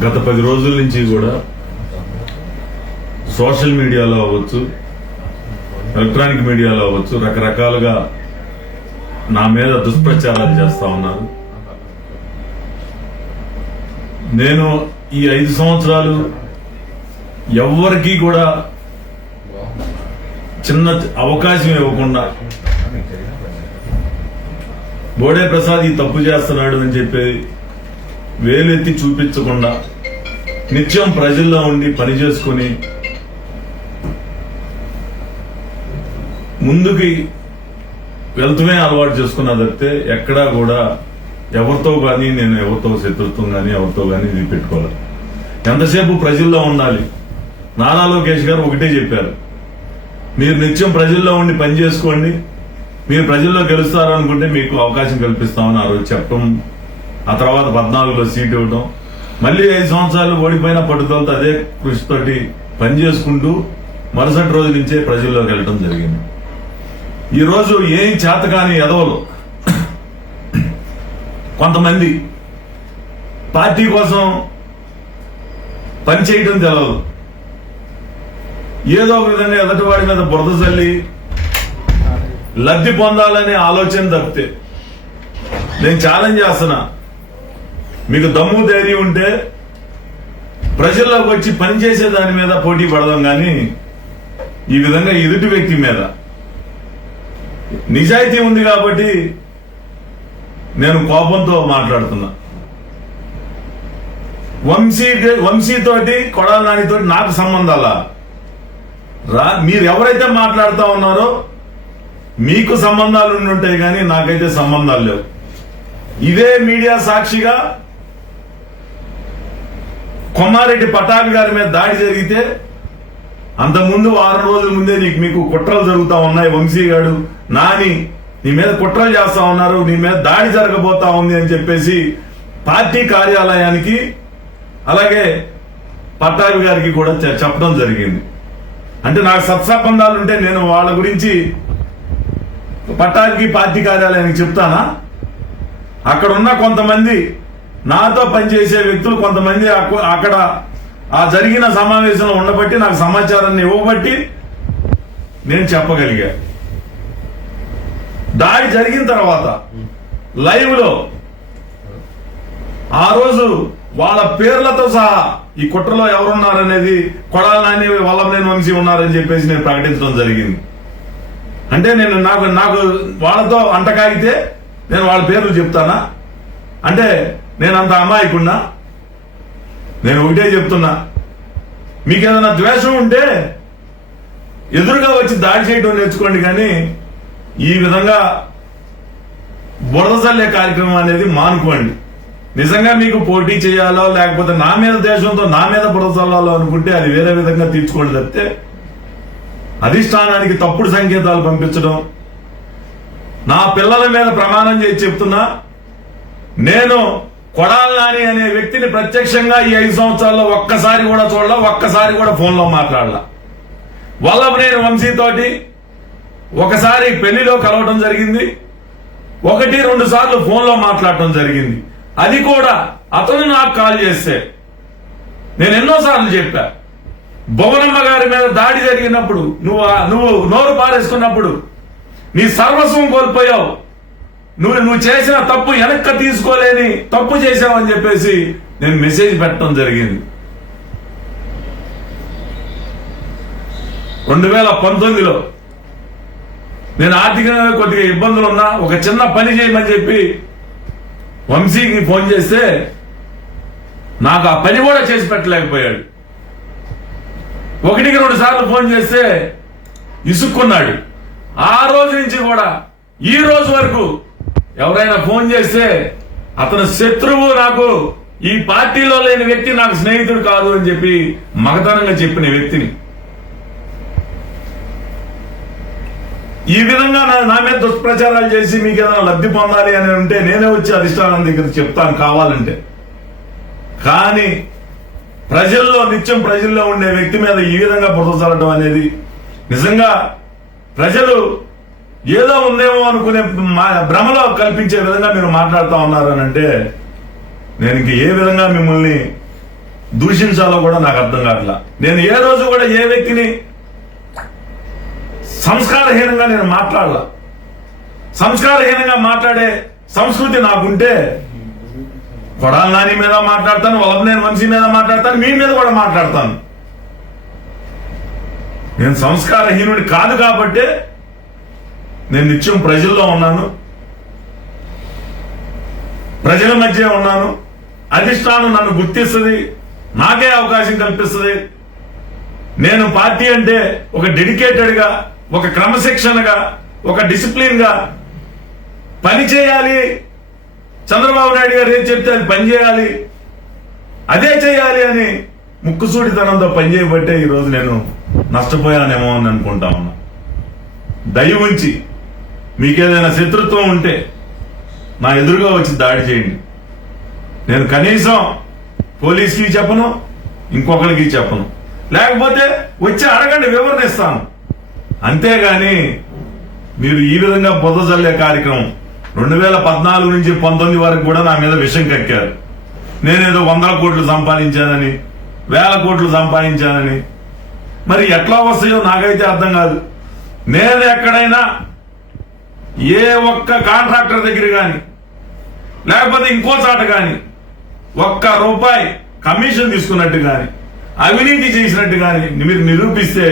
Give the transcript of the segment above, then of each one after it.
గత 10 రోజుల నుంచి కూడా సోషల్ మీడియాలో అవ్వచ్చు, ఎలక్ట్రానిక్ మీడియాలో అవ్వచ్చు, రకరకాలుగా నా మీద దుష్ప్రచారాలు చేస్తా ఉన్నారు. నేను ఈ 5 సంవత్సరాలు ఎవ్వరికీ కూడా చిన్న అవకాశం ఇవ్వకుండా బోడే ప్రసాద్ ఈ తప్పు చేస్తున్నాడు అని చెప్పి వేలెత్తి చూపించకుండా నిత్యం ప్రజల్లో ఉండి పని చేసుకుని ముందుకి వెళ్తూనే అలవాటు చేసుకున్నా తప్పితే ఎక్కడా కూడా ఎవరితో కానీ నేను ఎవరితో శత్రుత్వం కానీ ఎవరితో కానీ ఇది పెట్టుకోవాలి. ఎంతసేపు ప్రజల్లో ఉండాలి. నారా లోకేష్ గారు ఒకటే చెప్పారు, మీరు నిత్యం ప్రజల్లో ఉండి పని చేసుకోండి, మీరు ప్రజల్లో గెలుస్తారు అనుకుంటే మీకు అవకాశం కల్పిస్తామని ఆ రోజు చెప్పడం, ఆ తర్వాత 14లో సీట్ ఇవ్వడం, మళ్ళీ 5 సంవత్సరాలు ఓడిపోయిన పట్టుదలతో అదే కృషితోటి పని చేసుకుంటూ మరుసటి రోజు నుంచే ప్రజల్లోకి వెళ్ళడం జరిగింది. ఈ రోజు ఏం చేతకాని ఎదవలు కొంతమంది పార్టీ కోసం పని చేయడం తెలవదు, ఏదో ఒక విధంగా ఎదటివాడి మీద బురద చల్లి లబ్ధి పొందాలనే ఆలోచన తప్పితే, నేను ఛాలెంజ్ చేస్తున్నా, మీకు దమ్ము ధైర్యం ఉంటే ప్రజల్లోకి వచ్చి పనిచేసే దాని మీద పోటీ పడదాం, కానీ ఈ విధంగా ఎదుటి వ్యక్తి మీద నిజాయితీ ఉంది కాబట్టి నేను కోపంతో మాట్లాడుతున్నా. వంశీతోటి కొడాల నానితోటి నాకు సంబంధాలా? మీరు ఎవరైతే మాట్లాడుతూ ఉన్నారో మీకు సంబంధాలు ఉండుంటాయి, కానీ నాకైతే సంబంధాలు లేవు. ఇదే మీడియా సాక్షిగా కొమ్మారెడ్డి పటాభి గారి మీద దాడి జరిగితే అంతకుముందు 6 రోజుల ముందే మీకు కుట్రలు జరుగుతా ఉన్నాయి, వంశీ గారు నాని నీ మీద కుట్రలు చేస్తా ఉన్నారు, నీ మీద దాడి జరగబోతా ఉంది అని చెప్పేసి పార్టీ కార్యాలయానికి అలాగే పటాభి గారికి కూడా చెప్పడం జరిగింది. అంటే నాకు సత్సంబంధాలు ఉంటే నేను వాళ్ళ గురించి పటాభికి పార్టీ కార్యాలయానికి చెప్తానా? అక్కడ ఉన్న కొంతమంది నాతో పనిచేసే వ్యక్తులు కొంతమంది అక్కడ ఆ జరిగిన సమావేశంలో ఉండబట్టి నాకు సమాచారాన్ని ఇవ్వబట్టి నేను చెప్పగలిగా. దాడి జరిగిన తర్వాత లైవ్ లో ఆ రోజు వాళ్ళ పేర్లతో సహా ఈ కుట్రలో ఎవరున్నారనేది కొడాల నాని వల్లభనేని వంశీ ఉన్నారని చెప్పేసి నేను ప్రకటించడం జరిగింది. అంటే నేను నాకు వాళ్ళతో అంటకాగితే నేను వాళ్ళ పేర్లు చెప్తానా? అంటే నేను అంత అమాయకున్నా? నేను ఒకటే చెప్తున్నా, మీకు ఏదైనా ద్వేషం ఉంటే ఎదురుగా వచ్చి దాడి చేయడం నేర్చుకోండి, కానీ ఈ విధంగా బురద చల్లే కార్యక్రమం అనేది మానుకోండి. నిజంగా మీకు పోటీ చేయాలో లేకపోతే నా మీద ద్వేషంతో నా మీద బురద చల్లాలో అనుకుంటే అది వేరే విధంగా తీర్చుకోండి తప్పితే అధిష్టానానికి తప్పుడు సంకేతాలు పంపించడం. నా పిల్లల మీద ప్రమాణం చేసి చెప్తున్నా, నేను కొడాల నాని అనే వ్యక్తిని ప్రత్యక్షంగా ఈ 5 సంవత్సరాల్లో ఒక్కసారి కూడా చూడాల, ఒక్కసారి కూడా ఫోన్లో మాట్లాడాల. వల్లభనేని వంశీతోటి ఒకసారి పెళ్లిలో కలవటం జరిగింది, 1-2 సార్లు ఫోన్లో మాట్లాడటం జరిగింది. అది కూడా అతను నాకు కాల్ చేస్తే నేను ఎన్నోసార్లు చెప్పా, భువనమ్మ గారి మీద దాడి జరిగినప్పుడు నువ్వు నోరు పారేసుకున్నప్పుడు నీ సర్వస్వం కోల్పోయావు, నువ్వు చేసిన తప్పు వెనక్కి తీసుకోలేని తప్పు చేశావని చెప్పేసి నేను మెసేజ్ పెట్టడం జరిగింది. 2019లో నేను ఆర్థికంగా కొద్దిగా ఇబ్బందులు ఉన్నా ఒక చిన్న పని చేయమని చెప్పి వంశీకి ఫోన్ చేస్తే నాకు ఆ పని కూడా చేసి పెట్టలేకపోయాడు. 1-2 సార్లు ఫోన్ చేస్తే ఇసుక్కున్నాడు. ఆ రోజు నుంచి కూడా ఈ రోజు వరకు ఎవరైనా ఫోన్ చేస్తే అతను శత్రువు, నాకు ఈ పార్టీలో లేని వ్యక్తి నాకు స్నేహితుడు కాదు అని చెప్పి మగతనంగా చెప్పిన వ్యక్తిని ఈ విధంగా నా మీద దుష్ప్రచారాలు చేసి మీకు ఏదైనా లబ్ధి పొందాలి అని ఉంటే నేనే వచ్చి అధిష్టానం దగ్గర చెప్తాను కావాలంటే. కానీ నిత్యం ప్రజల్లో ఉండే వ్యక్తి మీద ఈ విధంగా బురద చల్లడం అనేది నిజంగా ప్రజలు ఏదో ఉందేమో అనుకునే భ్రమలో కల్పించే విధంగా మీరు మాట్లాడుతూ ఉన్నారనంటే నేను ఇంక ఏ విధంగా మిమ్మల్ని దూషించాలో కూడా నాకు అర్థం కావట్లా. నేను ఏ రోజు కూడా ఏ వ్యక్తిని సంస్కారహీనంగా నేను మాట్లాడలా. సంస్కారహీనంగా మాట్లాడే సంస్కృతి నాకుంటే కొడాల నాని మీద మాట్లాడతాను, వల్లభనేని వంశీ మీద మాట్లాడతాను, మీ మీద కూడా మాట్లాడతాను. నేను సంస్కారహీనుడి కాదు కాబట్టే నేను నిత్యం ప్రజల్లో ఉన్నాను, ప్రజల మధ్య ఉన్నాను. అధిష్టానం నన్ను గుర్తిస్తుంది, నాకే అవకాశం కల్పిస్తుంది. నేను పార్టీ అంటే ఒక డెడికేటెడ్ గా, ఒక క్రమశిక్షణగా, ఒక డిసిప్లిన్ గా పని చేయాలి. చంద్రబాబు నాయుడు గారు ఏం చెప్తే అది పని చేయాలి, అదే చేయాలి అని ముక్కుసూడితనంతో పనిచేయబట్టే ఈరోజు నేను నష్టపోయానేమో అని అనుకుంటా ఉన్నా. దయ ఉంచి మీకేదైనా శత్రుత్వం ఉంటే నా ఎదురుగా వచ్చి దాడి చేయండి. నేను కనీసం పోలీస్కి చెప్పను, ఇంకొకరికి చెప్పను. లేకపోతే వచ్చి అడగండి, వివరణ ఇస్తాను. అంతేగాని మీరు ఈ విధంగా బురద జల్లే కార్యక్రమం 2014 నుంచి 19 వరకు కూడా నా మీద విషం కక్కారు. నేనేదో 100 కోట్లు సంపాదించానని, 1000 కోట్లు సంపాదించానని. మరి ఎట్లా వస్తాయో నాకైతే అర్థం కాదు. నేను ఎక్కడైనా ఏ ఒక్క కాంట్రాక్టర్ దగ్గర కానీ, లేకపోతే ఇంకో చాట కానీ ₹1 కమిషన్ తీసుకున్నట్టు కానీ, అవినీతి చేసినట్టు కానీ మీరు నిరూపిస్తే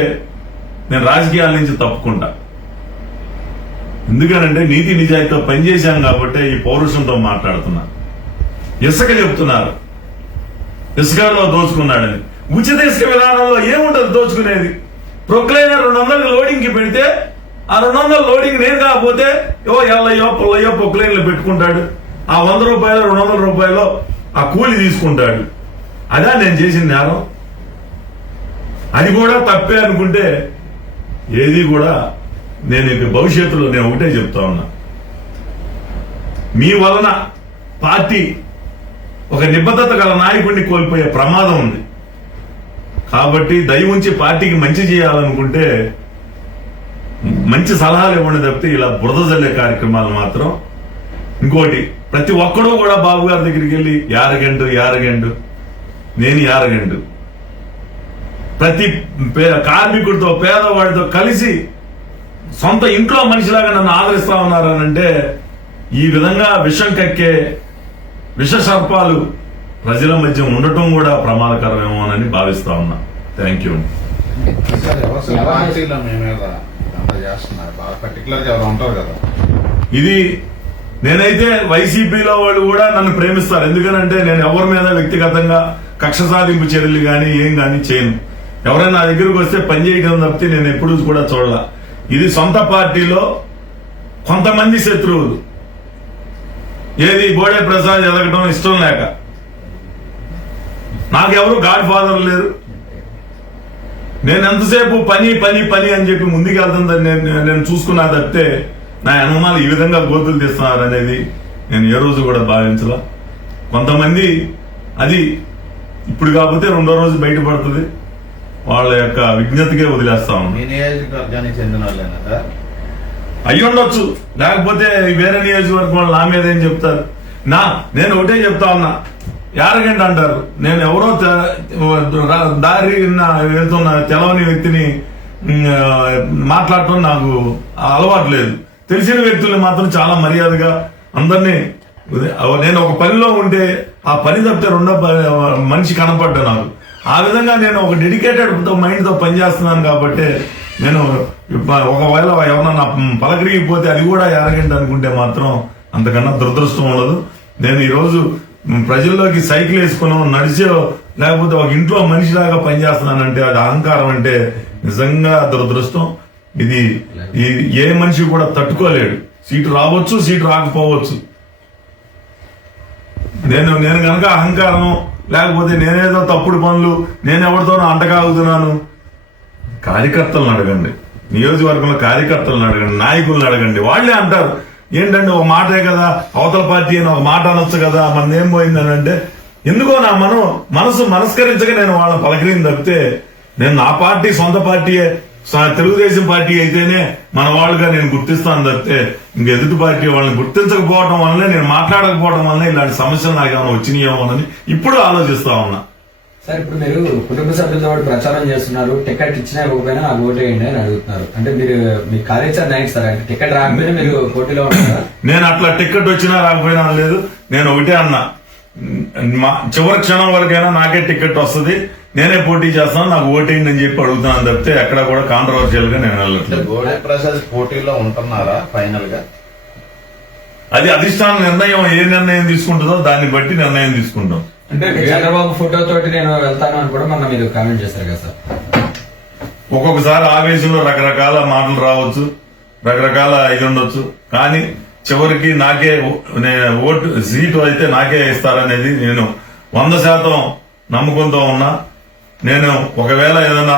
నేను రాజకీయాల నుంచి తప్పుకుంటా. ఎందుకనంటే నీతి నిజాయితీతో పనిచేశాం కాబట్టి ఈ పౌరుషంతో మాట్లాడుతున్నా. ఇసుక చెప్తున్నారు, ఇసుకలో దోచుకున్నాడని. ఉచిత ఇసుక విధానంలో ఏముంటది దోచుకునేది? ప్రొక్లైనర్ 200 లోడింగ్ కి పెడితే ఆ 200 లోడింగ్ నేను కాకపోతే ఎల్లయ్యో పుల్లయ్యో ప్రొక్లైన్లు పెట్టుకుంటాడు. ఆ ₹100 200 ఆ కూలి తీసుకుంటాడు. అదా నేను చేసిన నేరం? అది కూడా తప్పే అనుకుంటే ఏది కూడా నేను ఇక భవిష్యత్తులో నేను ఒకటే చెప్తా ఉన్నా, మీ వలన పార్టీ ఒక నిబద్ధత గల నాయకుడిని కోల్పోయే ప్రమాదం ఉంది. కాబట్టి దయ ఉంచి పార్టీకి మంచి చేయాలనుకుంటే మంచి సలహాలు ఇవ్వండి తప్పితే ఇలా బురద జల్లే కార్యక్రమాలు మాత్రం. ఇంకోటి, ప్రతి ఒక్కడూ కూడా బాబు గారి దగ్గరికి వెళ్ళి యారగండు నేను యారగండు, ప్రతి కార్మికుడితో పేదవాడితో కలిసి సొంత ఇంట్లో మనిషిలాగా నన్ను ఆదరిస్తా ఉన్నారనంటే ఈ విధంగా విషం కక్కే విష సర్పాలు ప్రజల మధ్య ఉండటం కూడా ప్రమాదకరమేమోనని భావిస్తా ఉన్నా. Thank you. ఇది నేనైతే వైసీపీలో వాళ్ళు కూడా నన్ను ప్రేమిస్తారు. ఎందుకనంటే నేను ఎవరి మీద వ్యక్తిగతంగా కక్ష సాధింపు చర్యలు కానీ ఏం కానీ చేయను. ఎవరైనా నా దగ్గరకు వస్తే పని చేయగలను తప్పితే నేను ఎప్పుడూ కూడా చూడలా. ఇది సొంత పార్టీలో కొంతమంది శత్రువులు, ఏది బోడే ప్రసాద్ ఎదగటం ఇష్టం లేక, నాకెవరు గాడ్ ఫాదర్ లేరు. నేను ఎంతసేపు పని అని చెప్పి ముందుకెళ్తుందని నేను చూసుకున్నా తప్పితే నా అనుమానాలు ఈ విధంగా గోతులు తీస్తున్నారు అనేది నేను ఏ రోజు కూడా భావించలా. కొంతమంది అది ఇప్పుడు కాకపోతే 2వ రోజు బయటపడుతుంది, వాళ్ళ యొక్క విజ్ఞతకే వదిలేస్తా ఉన్నాను. అయ్యి ఉండొచ్చు, లేకపోతే వేరే నియోజకవర్గం వాళ్ళు నా మీద ఏం చెప్తారు. నేను ఒకటే చెప్తా ఉన్నా, యారగంట అంటారు. నేను ఎవరో దారి వెళ్తున్న తెలవని వ్యక్తిని మాట్లాడటం నాకు అలవాటు లేదు. తెలిసిన వ్యక్తుల్ని మాత్రం చాలా మర్యాదగా అందరినీ, నేను ఒక పనిలో ఉంటే ఆ పని తప్పితే 2వ మనిషి కనపడ్డా నాకు. ఆ విధంగా నేను ఒక డెడికేటెడ్ మైండ్ తో పనిచేస్తున్నాను కాబట్టి నేను ఒకవేళ ఎవరన్నా పలకరిగిపోతే అది కూడా యారగంట అనుకుంటే మాత్రం అంతకన్నా దురదృష్టం ఉండదు. నేను ఈరోజు ప్రజల్లోకి సైకిల్ వేసుకుని నడిచే, లేకపోతే ఒక ఇంట్లో మనిషిలాగా పనిచేస్తున్నానంటే అది అహంకారం అంటే నిజంగా దురదృష్టం. ఇది ఏ మనిషి కూడా తట్టుకోలేడు. సీటు రావచ్చు, సీటు రాకపోవచ్చు. నేను కనుక అహంకారం లేకపోతే నేనేదో తప్పుడు పనులు, నేనెవరితోనో అంటకాగుతున్నాను, కార్యకర్తలను అడగండి, నియోజకవర్గంలో కార్యకర్తలను అడగండి, నాయకులను అడగండి. వాళ్ళే అంటారు, ఏంటంటే ఒక మాటే కదా, అవతల పార్టీ అని ఒక మాట అనొచ్చు కదా, మన ఏం పోయిందని. అంటే ఎందుకో నా మనసు మనస్కరించక నేను వాళ్ళని పలకరింది తప్పితే, నేను నా పార్టీ సొంత పార్టీయే, తెలుగుదేశం పార్టీ అయితేనే మన వాళ్ళుగా నేను గుర్తిస్తాను తప్పితే ఇంక ఎదుటి పార్టీ వాళ్ళని గుర్తించకపోవడం వల్లనే, నేను మాట్లాడకపోవడం వల్లనే ఇలాంటి సమస్యలు నాకు ఏమైనా వచ్చినాయేమోనని ఇప్పుడు ఆలోచిస్తా ఉన్నా. సార్ ఇప్పుడు మీరు కుటుంబ సభ్యులతో పాటు ప్రచారం చేస్తున్నారు, టికెట్ ఇచ్చినా ఇవ్వకపోయినా నాకు ఓటు వేయండి అని అడుగుతున్నారు. అంటే మీరు మీ కార్యాచరణ ఏంటి సార్? అంటే టికెట్ రాకపోయినా మీరు పోటీలో ఉంటారా? నేను అట్లా టికెట్ వచ్చినా రాకపోయినా లేదు. నేను ఒకటే అన్నా, చివరి క్షణం వరకైనా నాకే టికెట్ వస్తుంది, నేనే పోటీ చేస్తాను, నాకు ఓటేయండి అని చెప్పి అడుగుతున్నాను తప్పితే ఎక్కడ కూడా కాంట్రవర్షియల్ గా నేను వెళ్ళట్లేదు. బోడే ప్రసాద్ పోటీలో ఉంటున్నారా ఫైనల్ గా? అది అధిష్టాన నిర్ణయం, ఏ నిర్ణయం తీసుకుంటుందో దాన్ని బట్టి నిర్ణయం తీసుకుంటాం. అంటే చంద్రబాబు ఫోటో తోటి నేను వెళ్తాను అని కూడా మొన్న మీరు కామెంట్ చేశారు కదా సార్. ఒక్కొక్కసారి ఆవేశంలో రకరకాల మాటలు రావచ్చు, రకరకాల ఇది ఉండొచ్చు, కానీ చివరికి నాకే ఓటు సీటు అయితే నాకే ఇస్తారనేది నేను 100% నమ్మకంతో ఉన్నా. నేను ఒకవేళ ఏదైనా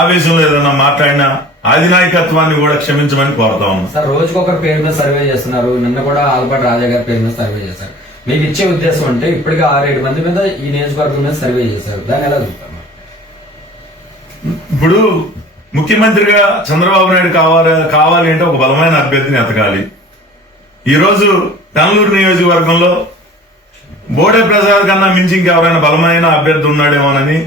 ఆవేశంలో ఏదైనా మాట్లాడినా అధినాయకత్వాన్ని కూడా క్షమించమని కోరుతా ఉన్నా. సార్ రోజుకొకరు పేరు మీద సర్వే చేస్తున్నారు, నిన్న కూడా ఆలపాటి రాజా గారి పేరు మీద సర్వే చేశారు. మీకు ఇచ్చే ఉద్దేశం అంటే ఇప్పటికే 6-7 మంది మీద ఈ నియోజకవర్గం మీద సర్వే చేశారు, దాన్ని ఎలా చూస్తారు? ఇప్పుడు ముఖ్యమంత్రిగా చంద్రబాబు నాయుడు కావాలి అంటే ఒక బలమైన అభ్యర్థిని ఎతకాలి. ఈరోజు పెనలూరు నియోజకవర్గంలో బోడే ప్రసాద్ కన్నా మించి ఇంకెవరైనా బలమైన అభ్యర్థి ఉన్నాడేమోనని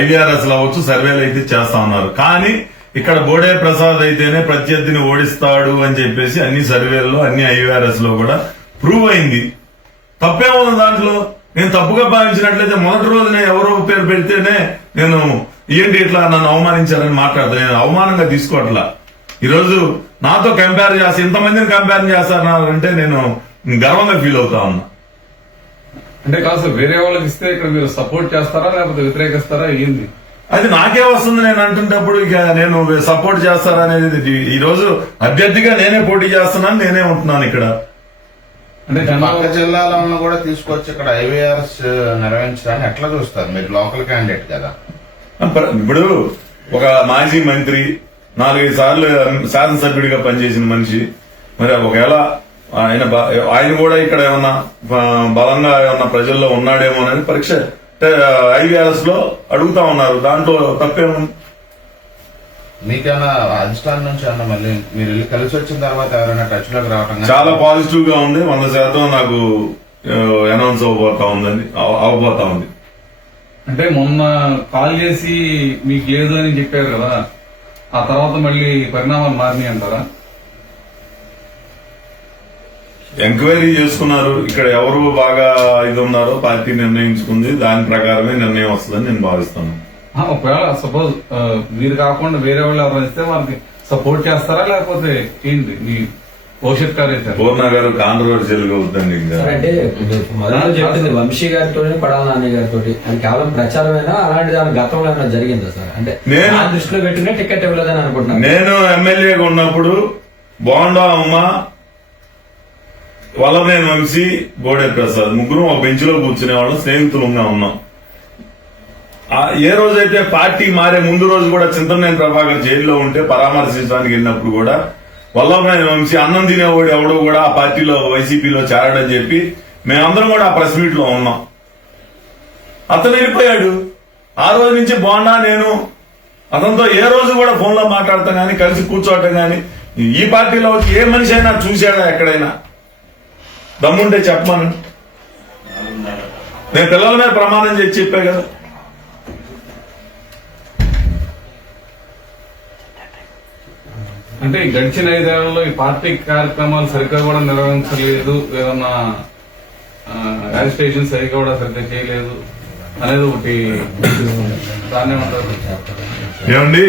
IVRS లో అవచ్చు సర్వేలు అయితే చేస్తా ఉన్నారు. కానీ ఇక్కడ బోడే ప్రసాద్ అయితేనే ప్రత్యర్థిని ఓడిస్తాడు అని చెప్పేసి అన్ని సర్వేల్లో, అన్ని IVRS లో కూడా ప్రూవ్ అయింది. తప్పేముంది దాంట్లో? నేను తప్పుగా భావించినట్లయితే మొదటి రోజునే ఎవరో పేరు పెడితేనే నేను ఏంటి ఇట్లా నన్ను అవమానించారని మాట్లాడతాను. నేను అవమానంగా తీసుకోవట్లా. ఈరోజు నాతో కంపేర్ చేసి ఇంతమందిని కంపేర్ చేస్తారంటే నేను గర్వంగా ఫీల్ అవుతా ఉన్నా. అంటే కాదు వేరే వాళ్ళకి ఇస్తే ఇక్కడ మీరు సపోర్ట్ చేస్తారా లేకపోతే వ్యతిరేకిస్తారా ఏంది? అది నాకే వస్తుంది. నేను అంటుంటప్పుడు ఇక నేను సపోర్ట్ చేస్తారనేది ఈ రోజు అభ్యర్థిగా నేనే పోటీ చేస్తున్నాను, నేనే ఉంటున్నాను ఇక్కడ. అంటే పక్క జిల్లాలను కూడా తీసుకొచ్చి ఇక్కడ IVRS నిర్వహించడాన్ని ఎట్లా చూస్తారు? మీరు లోకల్ క్యాండిడేట్ కదా. ఇప్పుడు ఒక మాజీ మంత్రి 4-5 సార్లు శాసనసభ్యుడిగా పనిచేసిన మనిషి, మరి ఒకవేళ ఆయన కూడా ఇక్కడ ఏమన్నా బలంగా ఏమన్నా ప్రజల్లో ఉన్నాడేమో అని పరీక్ష IVRS లో అడుగుతా ఉన్నారు. దాంట్లో తప్పేముంది? మీకైనా అధిష్టానం నుంచి అన్న మళ్ళీ మీరు వెళ్ళి కలిసి వచ్చిన తర్వాత ఎవరైనా టచ్ లోకి రావటం చాలా పాజిటివ్ గా ఉంది. 100% నాకు అనౌన్స్ అవబోతా ఉంది. అంటే మొన్న కాల్ చేసి మీకు లేదు అని చెప్పారు కదా, ఆ తర్వాత మళ్ళీ పరిణామాలు మారినాయి అంటారా? ఎంక్వైరీ చేసుకున్నారు. ఇక్కడ ఎవరు బాగా ఇది ఉన్నారో పార్టీ నిర్ణయించుకుంది, దాని ప్రకారమే నిర్ణయం వస్తుందని నేను భావిస్తాను. ఒకవేళ సపోజ్ మీరు కాకుండా వేరే వాళ్ళు ఎవరైనా ఇస్తే వాళ్ళకి సపోర్ట్ చేస్తారా లేకపోతే ఏంటి మీ భవిష్యత్ కార్యాచరణ? పూర్ణ గారు కాంట్రవర్షియల్ గా అవుతుంది. ఇంకా అంటే మొదలు చెప్పింది వంశీ గారితో పడాల నాని గారితో అది కేవలం ప్రచారమైనా అలాంటి దాని గతంలో ఏమైనా జరిగిందా సార్? అంటే నా దృష్టిలో పెట్టిన టికెట్ ఇవ్వలేదని అనుకుంటున్నాను. నేను ఎమ్మెల్యేగా ఉన్నప్పుడు బోండా అమ్మ, వల్లభనేని వంశీ, బోడే ప్రసాద్ ముగ్గురు ఒక బెంచ్ లో కూర్చునే వాళ్ళం, స్నేహితులుగా ఉన్నాం. ఏ రోజైతే పార్టీ మారే ముందు రోజు కూడా చింతమనేని ప్రభాకర్ జైల్లో ఉంటే పరామర్శించడానికి వెళ్ళినప్పుడు కూడా వల్లభనేని వంశీ అన్నం తినేవాడు ఎవడో కూడా ఆ పార్టీలో వైసీపీలో చేరాడని చెప్పి మేమందరం కూడా ఆ ప్రెస్ మీట్ లో ఉన్నాం. అతను వెళ్ళిపోయాడు. ఆ రోజు నుంచి బోండా నేను అతనితో ఏ రోజు కూడా ఫోన్ లో మాట్లాడతాం గానీ, కలిసి కూర్చోవటం గానీ, ఈ పార్టీలో వచ్చి ఏ మనిషి అయినా చూశాడా ఎక్కడైనా? దమ్ముంటే చెప్పమను. నేను పిల్లల మీద ప్రమాణం చేసి చెప్పా కదా. అంటే గడిచిన 5 ఏళ్లలో ఈ పార్టీ కార్యక్రమాలు సరిగ్గా కూడా నిర్వహించలేదు, ఏమన్నా రిజిస్ట్రేషన్ సరిగ్గా కూడా సరిగ్గా చేయలేదు అనేది ఒకటి దాన్నే ఉంటారు. ఏమండి,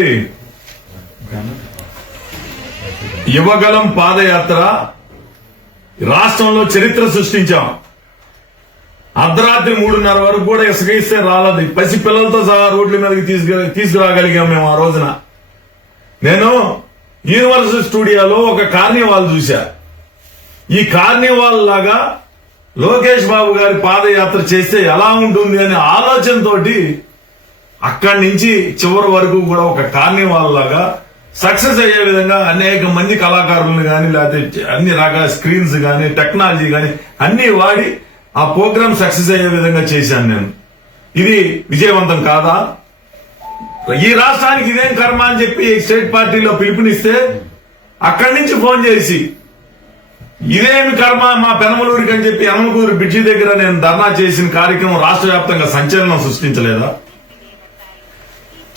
యువగలం పాదయాత్ర రాష్ట్రంలో చరిత్ర సృష్టించాం. అర్ధరాత్రి 3:30 వరకు కూడా ఇసుక ఇస్తే రాలేదు. పసి పిల్లలతో సహా రోడ్ల మీదకి తీసుకురాగలిగాం మేము ఆ రోజున. నేను యూనివర్సల్ స్టూడియోలో ఒక కార్నివాల్ చూశా. ఈ కార్నివాల్ లాగా లోకేష్ బాబు గారి పాదయాత్ర చేస్తే ఎలా ఉంటుంది అనే ఆలోచనతోటి అక్కడి నుంచి చివరి వరకు కూడా ఒక కార్నివాల్ లాగా సక్సెస్ అయ్యే విధంగా అనేక మంది కళాకారులను గాని, లేకపోతే అన్ని రకాల స్క్రీన్స్ గాని, టెక్నాలజీ గాని అన్ని వాడి ఆ ప్రోగ్రామ్ సక్సెస్ అయ్యే విధంగా చేశాను నేను. ఇది విజయవంతం కాదా? ఈ రాష్ట్రానికి ఇదేం కర్మ అని చెప్పి స్టేట్ పార్టీలో పిలుపునిస్తే అక్కడి నుంచి ఫోన్ చేసి ఇదేమి కర్మ మా పెనమలూరికి అని చెప్పి యనమలూరు బ్రిడ్జి దగ్గర నేను ధర్నా చేసిన కార్యక్రమం రాష్ట్ర వ్యాప్తంగా సంచలనం సృష్టించలేదా?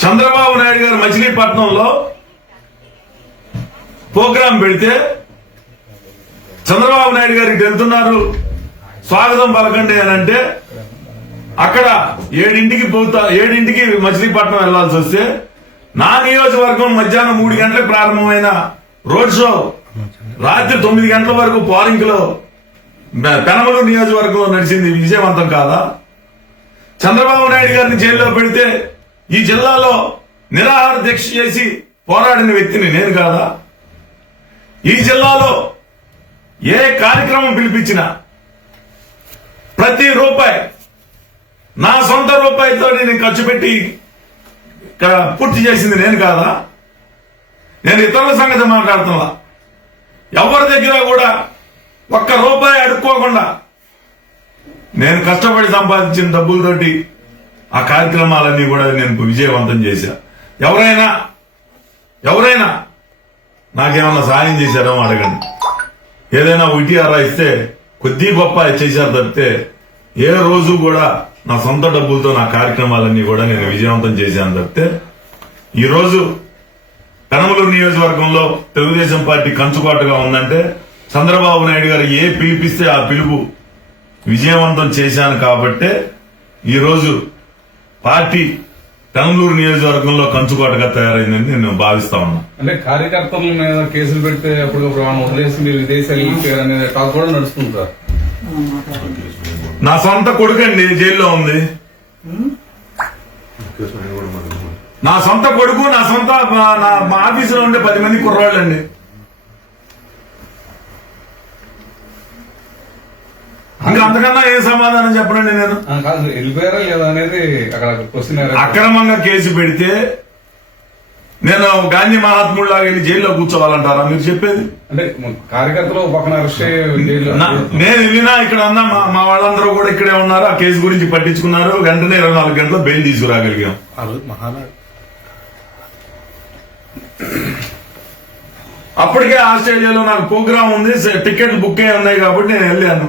చంద్రబాబు నాయుడు గారు మచిలీపట్నంలో ప్రోగ్రాం పెడితే చంద్రబాబు నాయుడు గారికి వెళ్తున్నారు స్వాగతం పలకండి అని అంటే అక్కడ 7ంటికి మచిలీపట్నం వెళ్లాల్సి వస్తే నా నియోజకవర్గం మధ్యాహ్నం 3 గంటలకు ప్రారంభమైన రోడ్ షో రాత్రి 9 గంటల వరకు పోలింగ్ లో పెనమలూరు నియోజకవర్గంలో నడిచింది విజయవంతం కాదా? చంద్రబాబు నాయుడు గారిని జైల్లో పెడితే ఈ జిల్లాలో నిరాహార దీక్ష చేసి పోరాడిన వ్యక్తిని నేను కాదా? ఈ జిల్లాలో ఏ కార్యక్రమం పిలిపించినా ప్రతి రూపాయి నా సొంత రూపాయితో నేను ఖర్చు పెట్టి పూర్తి చేసింది నేను కాదా? నేను ఇతరుల సంగతి మాట్లాడుతున్నా. ఎవరి దగ్గర కూడా ఒక్క రూపాయి అడుక్కోకుండా నేను కష్టపడి సంపాదించిన డబ్బులతోటి ఆ కార్యక్రమాలన్నీ కూడా నేను విజయవంతం చేశా. ఎవరైనా నాకేమన్నా సాయం చేశారో అడగండి. ఏదైనా ఒకటి ఇస్తే కొద్ది గొప్ప చేశారు తప్పితే ఏ రోజు కూడా నా సొంత డబ్బులతో నా కార్యక్రమాలన్నీ కూడా నేను విజయవంతం చేశాను తప్పితే ఈ రోజు పెనమలూరు నియోజకవర్గంలో తెలుగుదేశం పార్టీ కంచుకోటగా ఉందంటే చంద్రబాబు నాయుడు గారు ఏ పిలిపిస్తే ఆ పిలుపు విజయవంతం చేశాను కాబట్టే ఈ రోజు పార్టీ పెనమలూరు నియోజకవర్గంలో కంచుకోటగా తయారైందని నేను భావిస్తా ఉన్నా. అంటే కార్యకర్తల మీద కేసులు పెడితే అప్పటికప్పుడు మనం వదిలేసి మీరు విదేశాలు వెళ్ళిపోయారు అనే టాక్ కూడా నడుస్తుంది సార్. నా సొంత కొడుకండి జైల్లో ఉంది. నా సొంత కొడుకు మా ఆఫీసులో ఉండే 10 మంది కుర్రాళ్ళండి. ఇంకా అంతకన్నా ఏం సమాధానం చెప్పనండి నేను. కాదు వెళ్ళిపోయారా లేదా అనేది అక్కడ క్వశ్చన్. అక్రమంగా కేసు పెడితే నేను గాంధీ మహాత్ముడిలాగా వెళ్ళి జైల్లో కూర్చోవాలంటారా మీరు చెప్పేది? అంటే కార్యకర్తలు పక్కన అరెస్ట్ నేను వెళ్ళినా ఇక్కడ అన్నా మా వాళ్ళందరూ కూడా ఇక్కడే ఉన్నారు. ఆ కేసు గురించి పట్టించుకున్నారు. వెంటనే 24 గంటల్లో బెయిల్ తీసుకురాగలిగాం. అప్పటికే ఆస్ట్రేలియాలో నాకు ప్రోగ్రామ్ ఉంది, టికెట్లు బుక్ అయి ఉన్నాయి కాబట్టి నేను వెళ్ళాను.